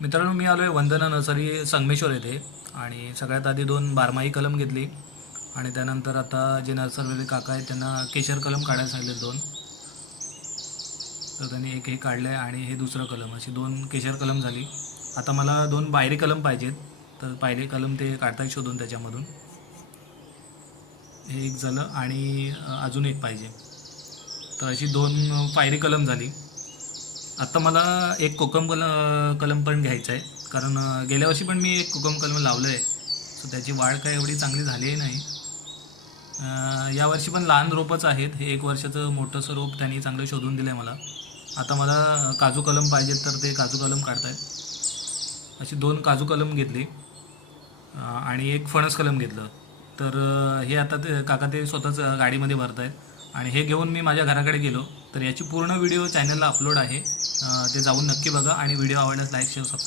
मित्रांनो, मी आलो आहे वंदना नर्सरी संगमेश्वर येथे आणि सगळ्यात आधी 2 बारमाही कलम घेतली आणि त्यानंतर आता जे नर्सरीवाले काका आहेत त्यांना केशर कलम काढायला सांगितले 2. तर त्यांनी एक हे काढलं आहे आणि हे दुसरं कलम, अशी 2 केशर कलम झाली. आता मला 2 पायरी कलम पाहिजेत, तर पायरी कलम ते काढता शोधून त्याच्यामधून. हे एक झालं आणि अजून एक पाहिजे. तर अशी 2 पायरी कलम झाली. आत्ता मला एक कोकम कलम पण घ्यायचं आहे, कारण गेल्या वर्षी पण मी एक कोकम कलम लावलं आहे. सो त्याची वाढ काय एवढी चांगली झाली नाही. यावर्षी पण लहान रोपच आहेत. हे 1 वर्षाचं मोठंसं रोप त्यांनी चांगलं शोधून दिलं आहे मला. आता मला काजू कलम पाहिजेत, तर ते काजू कलम काढतायत. अशी 2 काजू कलम घेतली आणि एक फणस कलम घेतलं. तर हे आता ते काका ते स्वतःच गाडीमध्ये भरत आहेत आणि हे घेऊन मी माझ्या घराकडे गेलो. तर याची पूर्ण व्हिडिओ चॅनलला अपलोड आहे, ते जाऊन नक्की बघा आणि व्हिडिओ आवडल्यास लाईक शेअर सबस्क्राईब